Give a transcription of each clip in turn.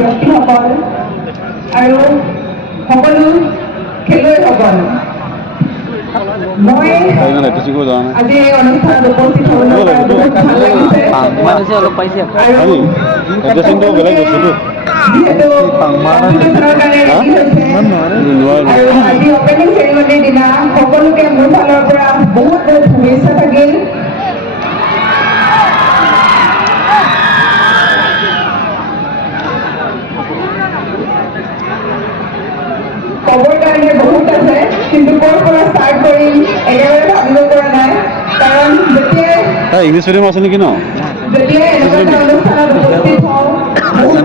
ব্যক্তিসকল আৰু সকলো খেলুৱৈসকল উপস্থিত হ'বলৈ এড্ৰেছিংটো বেলেগ বস্তুটো যিহেতু কম্পিটিশ্যনৰ কাৰণে ৰেডি হৈছে আৰু আজি অপেনিং চেৰিমনিৰ দিনা সকলোকে মোৰ ফালৰ পৰা বহুত বহুত শুভেচ্ছা থাকিল ক'বৰ কাৰণে বহুত আছে কিন্তু ক'ৰ পৰা ষ্টাৰ্ট কৰিম একেবাৰে ভাবিব পৰা নাই কাৰণ যেতিয়াই ইংলিছ মিডিয়াম আছে নেকি ন যেতিয়া এনেকুৱা এটা অনুষ্ঠানত উপস্থিত হওঁ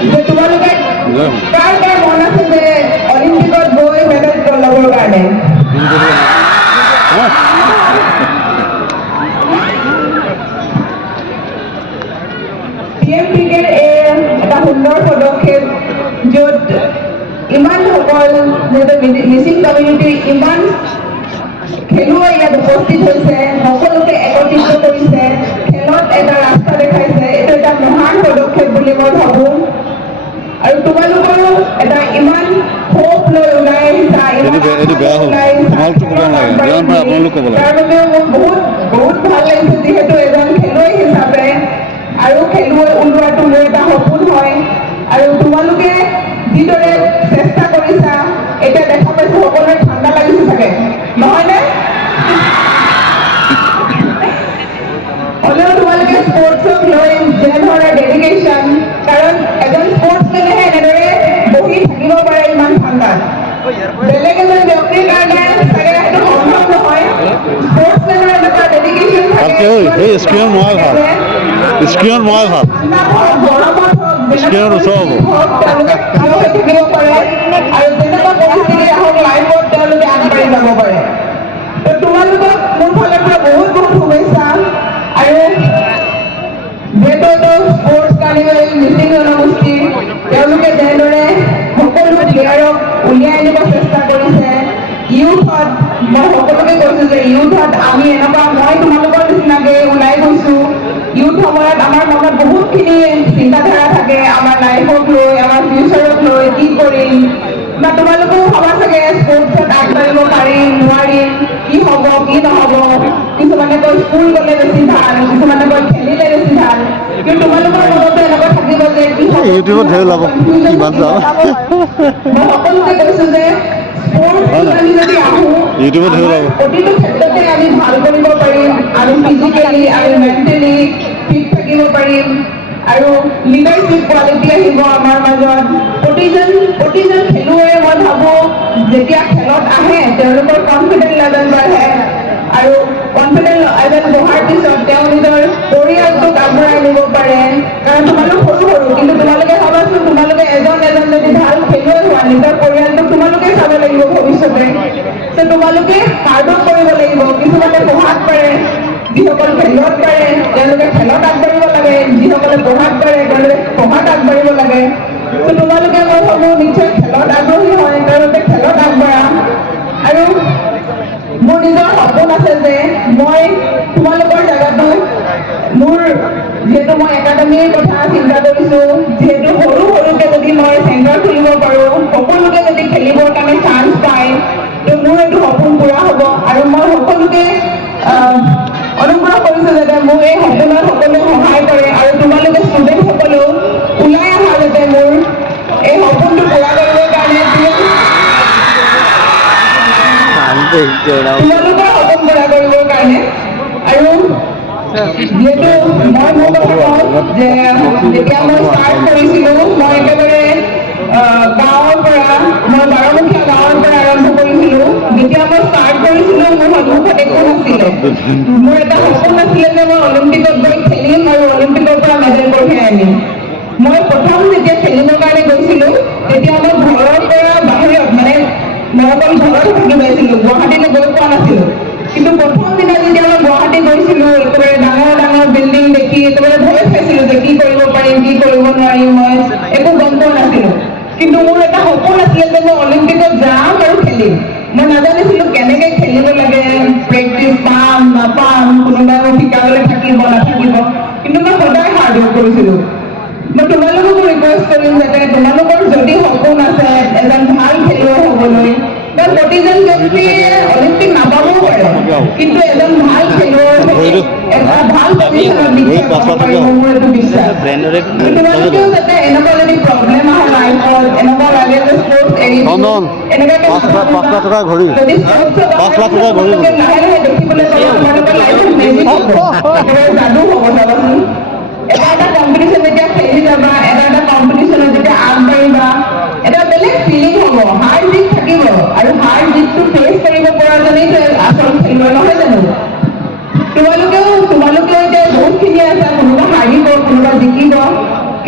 যে তোমালোকে কাৰ কাৰ মন আছে যে অলিম্পিকত গৈ মেডেল ল'বৰ কাৰণে? পি এম ক্ৰিকেট এই এটা সুন্দৰ পদক্ষেপ য'ত ইমানসকল যিহেতু মি- মিচিং কমিউনিটিৰ ইমান খেলুৱৈ ইয়াত উপস্থিত হৈছে সকলোকে একত্ৰিত কৰিছে খেলত এটা ৰাস্তা দেখাইছে এইটো এটা মহান পদক্ষেপ বুলি মই ভাবোঁ। এইটো বেয়া হ'ল। তোমালোকতো ক'ব নালাগে। যিমান পাৰে আপোনালোক ক'ব লাগে। বহুত বহুত ভালো লাগিছে যিহেতু এজন খেলুৱৈ হিচাপে আৰু খেলুৱৈ ওলোৱাটো মোৰ এটা সপোন হয় আৰু তোমালোকে যিদৰে চেষ্টা কৰিছা এতিয়া দেখা পাইছো সকলোৰে ঠাণ্ডা লাগিছে চাগে নহয়নে হ'লেও তোমালোকে স্পৰ্টছক লৈ যেনেধৰণে ডেডিকেশ্যন কাৰণ এজন স্পৰ্টছমেনেহে এনেদৰে বহি থাকিব পাৰে ইমান ঠাণ্ডাত বেলেগ এজন ব্যক্তিৰ কাৰণে চাগে সেইটো সম্ভৱ নহয় স্পৰ্টছমেনৰ এনেকুৱা ডেডিকেশ্যন ভালকে ঐ, এই স্ক্ৰীণত মৰাই ভালো। স্ক্ৰীণত মৰাই ভালো স্ক্ৰীণত ওচৰ হ'ব। তেওঁলোকে থিয় হৈ থাকিব পাৰে আৰু যেনেকুৱা পৰিস্থিতি আহক লাইফত তেওঁলোকে আগবাঢ়ি যাব পাৰে তো তোমালোকক মোৰ ফালৰ পৰা বহুত বহুত শুভেচ্ছা আৰু যিহেতু এইটো স্পৰ্টছ কাৰ্নিভেল মিচিং জনগোষ্ঠীৰ তেওঁলোকে যেনেদৰে সকলো প্লেয়াৰক উলিয়াই আনিব চেষ্টা কৰিছে ইউথত মই সকলোকে কৈছোঁ যে ইউথত আমি এনেকুৱা মই তোমালোকৰ নিচিনাকে ওলাই গৈছোঁ। ইউথ সময়ত আমাৰ মনত বহুতখিনি চিন্তাধাৰা থাকে আমাৰ লাইফক লৈ আমাৰ ফিউচাৰক লৈ কি কৰিম? বা তোমালোকেও ভাবা চাগে স্পৰ্টছত আগবাঢ়িব পাৰিম নোৱাৰিম কি হ'ব কি নহ'ব? কিছুমানে কয় স্কুল গ'লে বেছি ভালো কিছুমানে কয় খেলিলে বেছি ভালো। কিন্তু তোমালোকৰ মনতো এনেকুৱা থাকিব যে কি ইউটিউবত ধেৰ ওলাব। মই সকলোকে কৈছোঁ যে ইউটিউবত ওলাব। আমাৰ প্ৰতিটো ক্ষেত্ৰতে আমি ভাল কৰিব পাৰিম আমি ফিজিকেলি আমি মেণ্টেলি ফিট থাকিব পাৰিম। আৰু লিডাৰশ্বিপ কোৱালিটি আহিব আমাৰ মাজত। প্ৰতিজন প্ৰতিজন খেলুৱৈয়ে মই ভাবোঁ যেতিয়া খেলত আহে তেওঁলোকৰ কনফিডেন্ট লেভেল বাঢ়ে। আৰু কনফিডেন্ট লেভেল বঢ়াৰ পিছত তেওঁ নিজৰ পৰিয়ালটোক আগবঢ়াই নিব পাৰে। কাৰণ তোমালোক তোমালোকে হাৰ্ডৱৰ্ক কৰিব লাগিব। কিছুমানে পঢ়াত পাৰে, যিসকল খেলত পাৰে, তেওঁলোকে খেলত আগবাঢ়িব লাগে। যিসকলে পঢ়াত পাৰে, তেওঁলোকে পঢ়াত আগবাঢ়িব লাগে। তোমালোকে মই ভাবোঁ, নিশ্চয় খেলত আগ্ৰহী হয়, তেওঁলোকে খেলত আগবাঢ়া। আৰু মোৰ নিজৰ সপোন আছে যে মই তোমালোকৰ জেগাটো মোৰ যিহেতু মই একাডেমীৰ কথা চিন্তা কৰিছোঁ, যিহেতু সৰু সৰুকে যদি মই চেণ্টাৰ খুলিব পাৰোঁ, সকলোকে যদি খেলিবৰ কাৰণে চান্স পায় মই আৰম্ভ কৰিছিলোঁ। যেতিয়া মই ষ্টাৰ্ট কৰিছিলোঁ, মোৰ একো নাছিলে। মোৰ এটা সপোন আছিলে যে মই অলিম্পিকত গৈ খেলিম আৰু অলিম্পিকৰ পৰা মেডেল কঢ়িয়াই আনিম। মই প্ৰথম যেতিয়া খেলিবৰ কাৰণে গৈছিলোঁ, তেতিয়া মই অকল ঘৰত থাকি পাইছিলোঁ গুৱাহাটীলৈ গৈ পোৱা নাছিলোঁ। কিন্তু প্ৰথম দিনা যেতিয়া মই গুৱাহাটী গৈছিলোঁ, একেবাৰে ডাঙৰ ডাঙৰ বিল্ডিং দেখি, একেবাৰে ভয় খাইছিলোঁ যে কি কৰিব পাৰিম, কি কৰিব নোৱাৰিম মই, একো গম পোৱা নাছিলোঁ। কিন্তু মোৰ এটা সপোন আছিলে যে মই অলিম্পিকত যাম আৰু খেলিম। মই নাজানিছিলোঁ কেনেকৈ খেলিব লাগে প্ৰেক্টিচ পাম, নাপাম, কোনোবাই মোক শিকাবলৈ থাকিব, নাথাকিব। কিন্তু মই সদায় হাৰ্ড ৱৰ্ক কৰিছিলোঁ। মই তোমালোককো ৰিকুৱেষ্ট কৰিম যাতে তোমালোকৰ যদি সপোন আছে, এজন ভালো খেলুৱৈ হ'বলৈ বা প্ৰতিজন ব্যক্তিয়ে অলিম্পিক নাপাবও পাৰে কিন্তু এজন ভালো খেলুৱৈ এটা ভালো পজিশ্যনত নিশ্চয় পাৰিব মোৰ এইটো বিশ্বাস তোমালোকেও যাতে এনেকুৱা যদি প্ৰব্লেম আহে লাইফত এনেকুৱা লাগে যে স্পৰ্টছ এৰি এনেকুৱাকে পাঁচ লাখ-। পাঁচ লাখ যদি পাঁচ লাখ টকাৰ ঘড়ী লাহে লাহে দেখিবলৈ পাবা তোমালোকৰ লাইফত মেজিক হ'ব একেবাৰে যাদু হ'ব চাবাচোন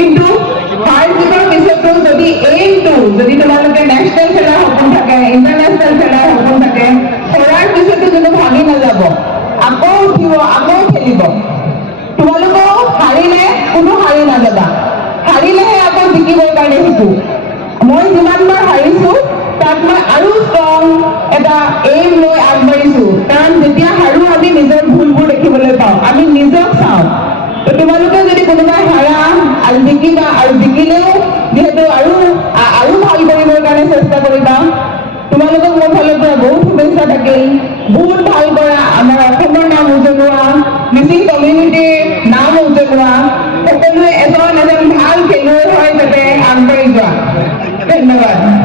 কিন্তু হাৰ জিকাৰ পিছতো যদি এইমটো যদি তোমালোকে নেশ্যনেল খেলাৰ সপোন থাকে ইণ্টাৰনেশ্যনেল খেলাৰ সপোন থাকে হৰাৰ পিছতো কোনো ভাঙি নাযাব। আকৌ উঠিব, আকৌ খেলিব। তোমালোকেও হাৰিলে কোনো হাৰি নাযাবা। হাৰিলেহে আকৌ জিকিবৰ কাৰণে শিকো। মই যিমানবাৰ হাৰিছো, তাত মই আৰু ষ্ট্ৰং এটা এইম লৈ আগবাঢ়িছো। কাৰণ যেতিয়া হাৰো তোমালোকক মোৰ ফালৰ পৰা বহুত শুভেচ্ছা থাকিল বহুত ভালো কৰা আমাৰ অসমৰ নাম উজলোৱা মিচিং কমিউনিটিৰ নাম উজলোৱা সকলোৱে এজন এজন ভালো খেলুৱৈ হৈ যাতে আগবাঢ়ি যোৱা। ধন্যবাদ।